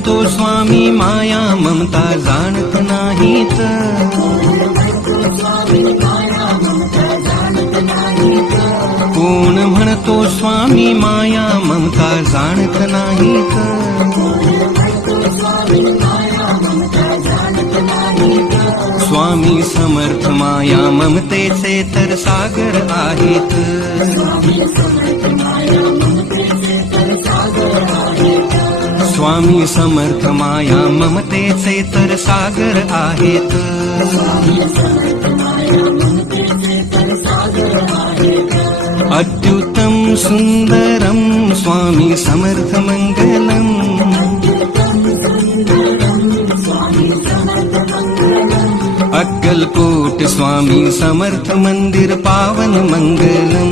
म्हणतो स्वामी माया ममता जाणत नाहीत. कोण म्हणतो स्वामी माया ममता जाणत नाहीत. स्वामी समर्थ माया ममतेचे तर सागर आहेत. स्वामी समर्थ माया ममतेचे तर सागर आहेत. अत्युत्तम सुंदरम स्वामी समर्थ मंगलम. अक्कलकोट स्वामी समर्थ मंदिर पावन मंगलम.